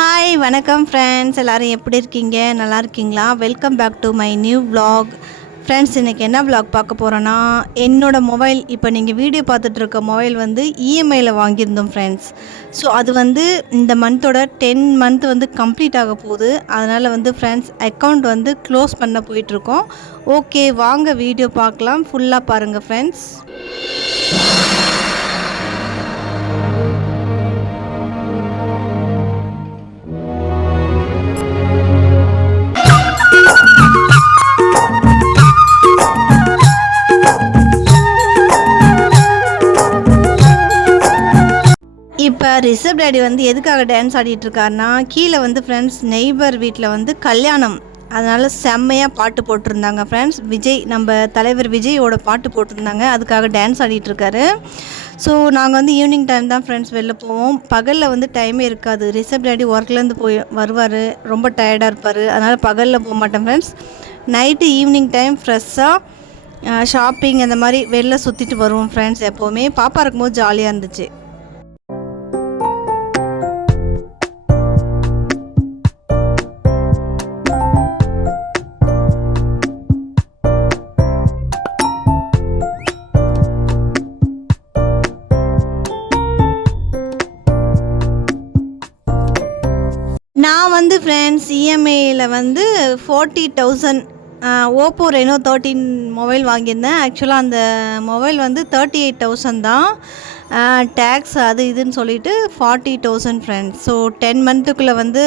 Hi வணக்கம் friends எல்லோரும் எப்படி இருக்கீங்க? நல்லா இருக்கீங்களா? Welcome back to my new vlog friends இன்றைக்கி என்ன ப்ளாக் பார்க்க போகிறோன்னா என்னோடய மொபைல் இப்போ நீங்கள் வீடியோ பார்த்துட்டு இருக்க மொபைல் வந்து இஎம்ஐயில் வாங்கியிருந்தோம் ஃப்ரெண்ட்ஸ் ஸோ அது வந்து இந்த மந்தோட டென் மந்த் வந்து கம்ப்ளீட் ஆக போகுது. அதனால் வந்து ஃப்ரெண்ட்ஸ் அக்கௌண்ட் வந்து க்ளோஸ் பண்ண போயிட்டுருக்கோம். ஓகே வாங்க வீடியோ பார்க்கலாம். ஃபுல்லாக பாருங்கள் ஃப்ரெண்ட்ஸ் ரிஷப் டேடி வந்து எதுக்காக டான்ஸ் ஆடிட்டு இருக்காருன்னா கீழே வந்து ஃப்ரெண்ட்ஸ் நெய்பர் வீட்டில் வந்து கல்யாணம். அதனால் செம்மையாக பாட்டு போட்டிருந்தாங்க ஃப்ரெண்ட்ஸ் விஜய் நம்ம தலைவர் விஜயோட பாட்டு போட்டிருந்தாங்க. அதுக்காக டான்ஸ் ஆடிட்டு இருக்காரு ஸோ நாங்கள் வந்து ஈவினிங் டைம் தான் ஃப்ரெண்ட்ஸ் வெளில போவோம். பகலில் வந்து டைமே இருக்காது. ரிஷப் டேடி ஒர்க்லேருந்து போய் வருவார். ரொம்ப டயர்டாக இருப்பார். அதனால் பகலில் போக மாட்டேன் ஃப்ரெண்ட்ஸ் நைட்டு ஈவினிங் டைம் ஃப்ரெஷ்ஷாக ஷாப்பிங் அந்த மாதிரி வெளில சுற்றிட்டு வருவோம் ஃப்ரெண்ட்ஸ் எப்போவுமே. பாப்பா இருக்கும்போது ஜாலியாக இருந்துச்சு. வந்து ஃப்ரெண்ட்ஸ் இஎம்ஐயில் வந்து forty thousand Oppo Reno thirteen mobile வாங்கியிருந்தேன். ஆக்சுவலாக அந்த மொபைல் வந்து தேர்ட்டி எயிட் தௌசண்ட் தான் டேக்ஸ் அது இதுன்னு சொல்லிட்டு forty thousand friends so ten மந்த்துக்குள்ளே வந்து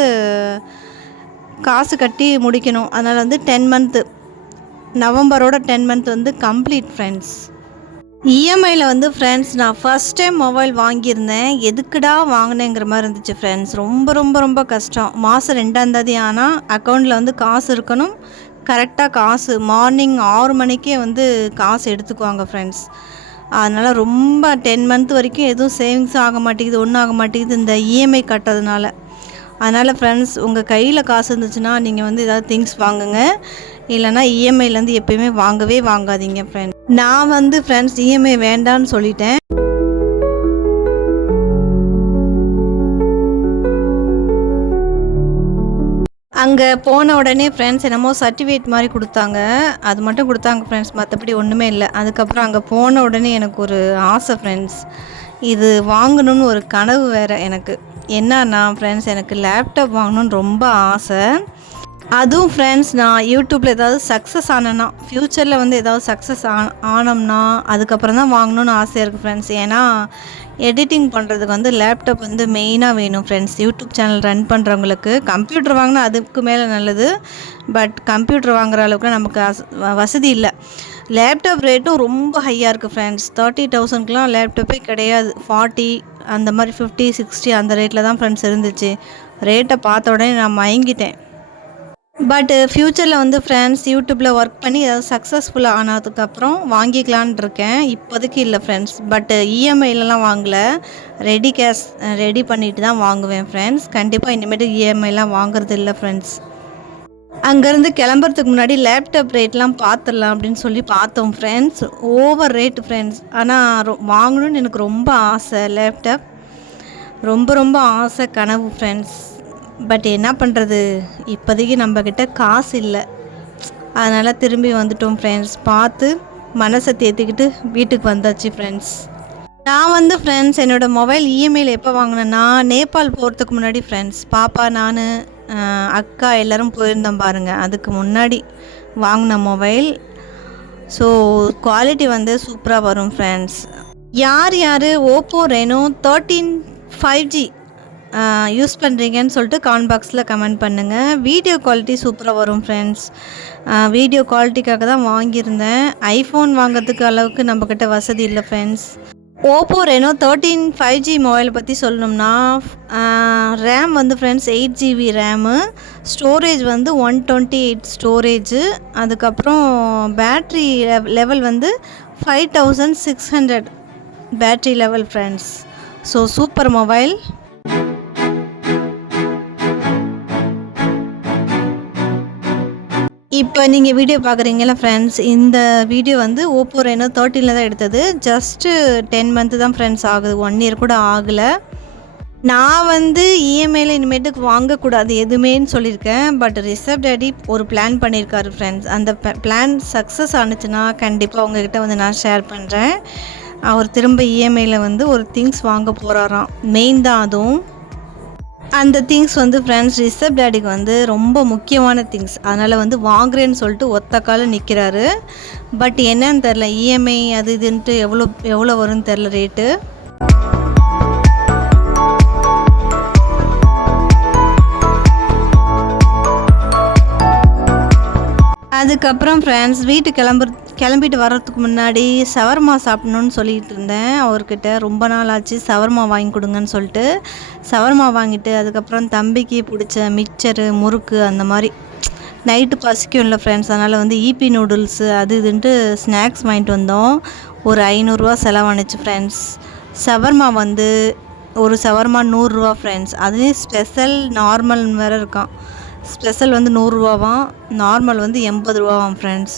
காசு கட்டி முடிக்கணும். அதனால் வந்து டென் மந்த்து நவம்பரோட டென் மந்த் வந்து கம்ப்ளீட் ஃப்ரெண்ட்ஸ் இஎம்ஐயில் வந்து ஃப்ரெண்ட்ஸ் நான் ஃபஸ்ட் டைம் மொபைல் வாங்கியிருந்தேன். எதுக்குடா வாங்கினேங்கிற மாதிரி இருந்துச்சு ஃப்ரெண்ட்ஸ் ரொம்ப ரொம்ப ரொம்ப கஷ்டம். மாதம் ரெண்டாந்தேதி ஆனால் அக்கௌண்ட்டில் வந்து காசு இருக்கணும். கரெக்டாக காசு. மார்னிங் ஆறு மணிக்கே வந்து காசு எடுத்துக்குவாங்க ஃப்ரெண்ட்ஸ் அதனால் ரொம்ப டென் மந்த் வரைக்கும் எதுவும் சேவிங்ஸும் ஆக மாட்டேங்குது ஒன்றும் ஆக மாட்டேங்குது இந்த இஎம்ஐ கட்டுறதுனால அதனால் ஃப்ரெண்ட்ஸ் உங்கள் கையில் காசு இருந்துச்சுன்னா நீங்கள் வந்து ஏதாவது திங்ஸ் வாங்குங்க. இல்லைனா இஎம்ஐலேருந்து எப்பயுமே வாங்கவே வாங்காதீங்க ஃப்ரெண்ட்ஸ் நான் வந்து ஃப்ரெண்ட்ஸ் இஎம்ஐ வேண்டான்னு சொல்லிட்டேன். அங்கே போன உடனே ஃப்ரெண்ட்ஸ் என்னமோ சர்டிஃபிகேட் மாதிரி கொடுத்தாங்க. அது மட்டும் கொடுத்தாங்க ஃப்ரெண்ட்ஸ் மற்றபடி ஒன்றுமே இல்லை. அதுக்கப்புறம் அங்கே போன உடனே எனக்கு ஒரு ஆசை ஃப்ரெண்ட்ஸ் இது வாங்கணும்னு ஒரு கனவு வேறு எனக்கு. என்னன்னா ஃப்ரெண்ட்ஸ் எனக்கு லேப்டாப் வாங்கணும்னு ரொம்ப ஆசை. அதுவும் ஃப்ரெண்ட்ஸ் நான் யூடியூப்பில் ஏதாவது சக்ஸஸ் ஆனேன்னா ஃப்யூச்சரில் வந்து ஏதாவது சக்ஸஸ் ஆ ஆனோம்னா அதுக்கப்புறம் தான் வாங்கணும்னு ஆசையாக இருக்குது ஃப்ரெண்ட்ஸ் ஏன்னா எடிட்டிங் பண்ணுறதுக்கு வந்து லேப்டாப் வந்து மெயினாக வேணும் ஃப்ரெண்ட்ஸ் யூடியூப் சேனல் ரன் பண்ணுறவங்களுக்கு கம்ப்யூட்டர் வாங்கினா அதுக்கு மேலே நல்லது. பட் கம்ப்யூட்டர் வாங்குற அளவுக்கு நமக்கு வ- வசதி இல்லை. லேப்டாப் ரேட்டும் ரொம்ப ஹையாக இருக்குது ஃப்ரெண்ட்ஸ் தேர்ட்டி தௌசண்ட்க்குலாம் லேப்டாப்பே கிடையாது. ஃபார்ட்டி அந்த மாதிரி ஃபிஃப்டி சிக்ஸ்டி அந்த ரேட்டில் தான் ஃப்ரெண்ட்ஸ் இருந்துச்சு. ரேட்டை பார்த்த உடனே நான் மயங்கிட்டேன். பட் ஃப்யூச்சரில் uh, வந்து ஃப்ரெண்ட்ஸ் யூடியூப்பில் ஒர்க் பண்ணி ஏதாவது சக்ஸஸ்ஃபுல்லாக ஆனதுக்கப்புறம் வாங்கிக்கலான் இருக்கேன். இப்போதைக்கு இல்லை ஃப்ரெண்ட்ஸ் பட் இஎம்ஐலலாம் வாங்கலை. ரெடி கேஷ் ரெடி பண்ணிட்டு தான் வாங்குவேன் ஃப்ரெண்ட்ஸ் கண்டிப்பாக இனிமேட்டு இஎம்ஐலாம் வாங்குறது இல்லை ஃப்ரெண்ட்ஸ் அங்கேருந்து கிளம்புறதுக்கு முன்னாடி லேப்டாப் ரேட்லாம் பார்த்துடலாம் அப்படின்னு சொல்லி பார்த்தோம் ஃப்ரெண்ட்ஸ் ஓவர் ரேட் ஃப்ரெண்ட்ஸ் ஆனால் வாங்கணும்னு எனக்கு ரொம்ப ஆசை லேப்டாப் ரொம்ப ரொம்ப ஆசை கனவு ஃப்ரெண்ட்ஸ் பட் என்ன பண்ணுறது இப்போதைக்கு நம்மக்கிட்ட காசு இல்லை. அதனால் திரும்பி வந்துட்டோம் ஃப்ரெண்ட்ஸ் பார்த்து மனசை தேத்திக்கிட்டு வீட்டுக்கு வந்தாச்சு ஃப்ரெண்ட்ஸ் நான் வந்து ஃப்ரெண்ட்ஸ் என்னோடய மொபைல் இஎம்ஐயில் எப்போ வாங்கினேன்னா நேபாள் போகிறதுக்கு முன்னாடி ஃப்ரெண்ட்ஸ் பாப்பா நான் அக்கா எல்லோரும் போயிருந்தோம் பாருங்கள் அதுக்கு முன்னாடி வாங்கின மொபைல் ஸோ குவாலிட்டி வந்து சூப்பராக வரும் ஃப்ரெண்ட்ஸ் யார் யார்? Oppo Reno thirteen five G use பண்ணுறீங்கன்னு சொல்லிட்டு காமெண்ட் பாக்ஸில் கமெண்ட் பண்ணுங்கள் வீடியோ குவாலிட்டி சூப்பராக வரும் ஃப்ரெண்ட்ஸ் வீடியோ குவாலிட்டிக்காக தான் வாங்கியிருந்தேன். ஐஃபோன் வாங்குறதுக்கு அளவுக்கு நம்மக்கிட்ட வசதி இல்லை friends Oppo Reno thirteen five G மொபைலை பற்றி சொல்லணும்னா ரேம் வந்து friends eight GB RAM storage வந்து ஒன் டுவெண்ட்டி எயிட் ஸ்டோரேஜு அதுக்கப்புறம் பேட்ரி லெவல் வந்து five thousand six hundred battery level friends so super mobile இப்போ நீங்கள் வீடியோ பார்க்குறீங்களா ஃப்ரெண்ட்ஸ் இந்த வீடியோ வந்து ஓப்போ ரெனோ தேர்ட்டினில் தான் எடுத்தது. ஜஸ்ட்டு டென் மந்த்து தான் ஃப்ரெண்ட்ஸ் ஆகுது. ஒன் இயர் கூட ஆகலை. நான் வந்து இஎம்ஐயில் இனிமேட்டுக்கு வாங்கக்கூடாது எதுவுமேன்னு சொல்லியிருக்கேன். பட் ரிசர்வ் டேடி ஒரு பிளான் பண்ணியிருக்காரு ஃப்ரெண்ட்ஸ் அந்த பிளான் சக்ஸஸ் ஆனுச்சுன்னா கண்டிப்பாக உங்ககிட்ட வந்து நான் ஷேர் பண்ணுறேன் அவர் திரும்ப இஎம்ஐயில் வந்து ஒரு திங்ஸ் வாங்க போகிறாராம் மெயின் தான் அதுவும். அந்த திங்ஸ் வந்து ஃப்ரெண்ட்ஸ் ரிஷப் டேடிக்கு வந்து ரொம்ப முக்கியமான திங்ஸ் அதனால் வந்து வாங்குறேன்னு சொல்லிட்டு ஒத்த காலம் நிற்கிறாரு பட் என்னன்னு தெரில இஎம்ஐ அது இதுன்ட்டு எவ்வளோ எவ்வளோ வரும்னு தெரில ரேட்டு அதுக்கப்புறம் ஃப்ரெண்ட்ஸ் வீட்டுக்கு கிளம்புற கிளம்பிட்டு வர்றதுக்கு முன்னாடி சவர்மா சாப்பிடணுன்னு சொல்லிட்டு இருந்தேன். அவர்கிட்ட ரொம்ப நாள் ஆச்சு சவர்மா வாங்கி கொடுங்கன்னு சொல்லிட்டு. சவர்மா வாங்கிட்டு அதுக்கப்புறம் தம்பிக்கு பிடிச்ச மிக்சரு முறுக்கு அந்த மாதிரி. நைட்டு பசிக்கும் இல்லை ஃப்ரெண்ட்ஸ் அதனால் வந்து ஈபி நூடுல்ஸு அது இதுன்ட்டு ஸ்நாக்ஸ் வாங்கிட்டு வந்தோம். ஒரு ஐநூறுரூவா செலவானுச்சு ஃப்ரெண்ட்ஸ் சவர்மா வந்து ஒரு சவர்மா நூறுரூவா ஃப்ரெண்ட்ஸ் அதுவே ஸ்பெஷல் நார்மல் வேறு இருக்கான். ஸ்பெஷல் வந்து நூறுரூவாவாம் நார்மல் வந்து எண்பது ரூபாவாம் ஃப்ரெண்ட்ஸ்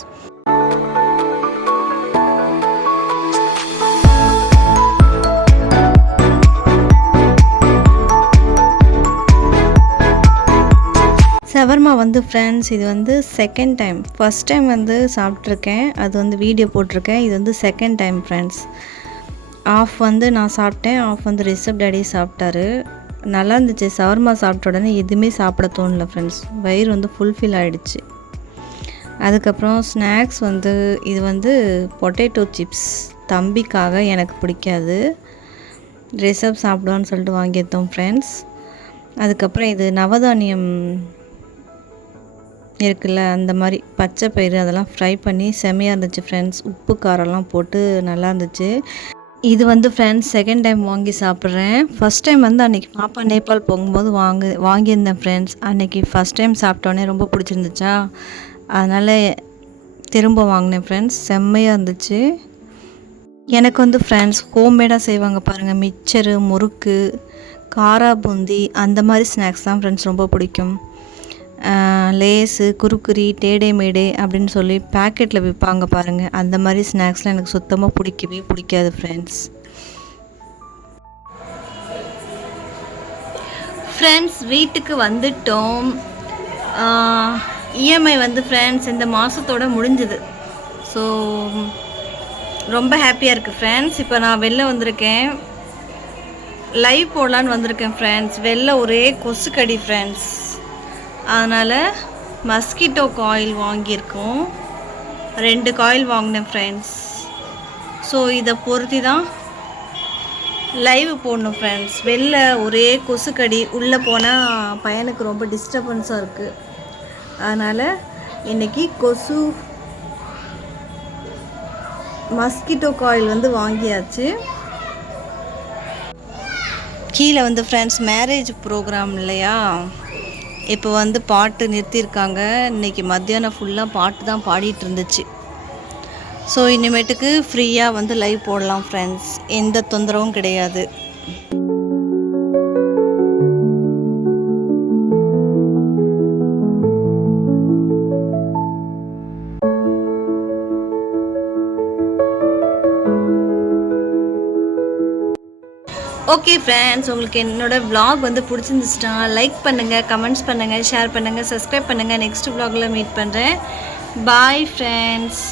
சவர்மா வந்து ஃப்ரெண்ட்ஸ் இது வந்து செகண்ட் டைம் ஃபஸ்ட் டைம் வந்து சாப்பிட்ருக்கேன் அது வந்து வீடியோ போட்டிருக்கேன். இது வந்து செகண்ட் டைம் ஃப்ரெண்ட்ஸ் ஆஃப் வந்து நான் சாப்பிட்டேன். ஆஃப் வந்து ரிசப் டேடி சாப்பிட்டாரு. நல்லா இருந்துச்சு. சவர்மா சாப்பிட்ட உடனே எதுவுமே சாப்பிட தோணல ஃப்ரெண்ட்ஸ் வயிறு வந்து ஃபுல்ஃபில் ஆகிடுச்சு அதுக்கப்புறம் ஸ்நாக்ஸ் வந்து இது வந்து பொட்டேட்டோ சிப்ஸ் தம்பிக்காக எனக்கு பிடிக்காது. ரிசப் சாப்பிடுவான்னு சொல்லிட்டு வாங்கியிருந்தோம் ஃப்ரெண்ட்ஸ் அதுக்கப்புறம் இது நவதானியம் இருக்குல்ல அந்த மாதிரி பச்சை பயிறு அதெல்லாம் ஃப்ரை பண்ணி செமையாக இருந்துச்சு ஃப்ரெண்ட்ஸ் உப்பு காரம்லாம் போட்டு நல்லா இருந்துச்சு. இது வந்து ஃப்ரெண்ட்ஸ் செகண்ட் டைம் வாங்கி சாப்பிட்றேன். ஃபஸ்ட் டைம் வந்து அன்றைக்கி பாப்பா நேபாள் போகும்போது வாங்கு வாங்கியிருந்தேன் ஃப்ரெண்ட்ஸ் அன்றைக்கி ஃபஸ்ட் டைம் சாப்பிட்டோன்னே ரொம்ப பிடிச்சிருந்துச்சா? அதனால் திரும்ப வாங்கினேன் ஃப்ரெண்ட்ஸ் செம்மையாக இருந்துச்சு. எனக்கு வந்து ஃப்ரெண்ட்ஸ் ஹோம்மேடாக செய்வாங்க பாருங்கள் மிச்சரு முறுக்கு காரா பூந்தி அந்த மாதிரி ஸ்நாக்ஸ் தான் ஃப்ரெண்ட்ஸ் ரொம்ப பிடிக்கும். லேஸு குறுக்குறி டேடே மேடே அப்படின்னு சொல்லி பேக்கெட்டில் விற்பாங்க பாருங்கள் அந்த மாதிரி ஸ்நாக்ஸ்லாம் எனக்கு சுத்தமாக பிடிக்கவே பிடிக்காது ஃப்ரெண்ட்ஸ் ஃப்ரெண்ட்ஸ் வீட்டுக்கு வந்துட்டோம். இஎம்ஐ வந்து ஃப்ரெண்ட்ஸ் இந்த மாதத்தோட முடிஞ்சுது. ஸோ ரொம்ப ஹாப்பியாக இருக்குது ஃப்ரெண்ட்ஸ் இப்போ நான் வெளில வந்திருக்கேன். லைவ் போடலான்னு வந்திருக்கேன் ஃப்ரெண்ட்ஸ் வெளில ஒரே கொசுக்கடி ஃப்ரெண்ட்ஸ் அதனால் மஸ்கிட்டோ காயில் வாங்கியிருக்கோம். ரெண்டு காயில் வாங்கினேன் ஃப்ரெண்ட்ஸ் ஸோ இதை பொருத்தி தான் லைவ் போடணும் ஃப்ரெண்ட்ஸ் வெளில ஒரே கொசுக்கடி உள்ளே போனால் பையனுக்கு ரொம்ப டிஸ்டர்பன்ஸாக இருக்குது அதனால் இன்றைக்கி கொசு மஸ்கிட்டோ காயில் வந்து வாங்கியாச்சு. கீழே வந்து ஃப்ரெண்ட்ஸ் மேரேஜ் ப்ரோக்ராம் இல்லையா? இப்போ வந்து பாட்டு நிறுத்தியிருக்காங்க. இன்றைக்கி மத்தியானம் ஃபுல்லாக பாட்டு தான் பாடிட்டு இருந்துச்சு ஸோ இனிமேட்டுக்கு ஃப்ரீயாக வந்து லைவ் போடலாம் ஃப்ரெண்ட்ஸ் எந்த தொந்தரவும் கிடையாது. ஓகே ஃப்ரெண்ட்ஸ் உங்களுக்கு என்னோட vlog வந்து பிடிச்சிருந்துச்சுன்னா லைக் பண்ணுங்கள் கமெண்ட்ஸ் பண்ணுங்கள் ஷேர் பண்ணுங்கள் சப்ஸ்கிரைப் பண்ணுங்கள் நெக்ஸ்ட் vlogல மீட் பண்ணுறேன் பாய் ஃப்ரெண்ட்ஸ்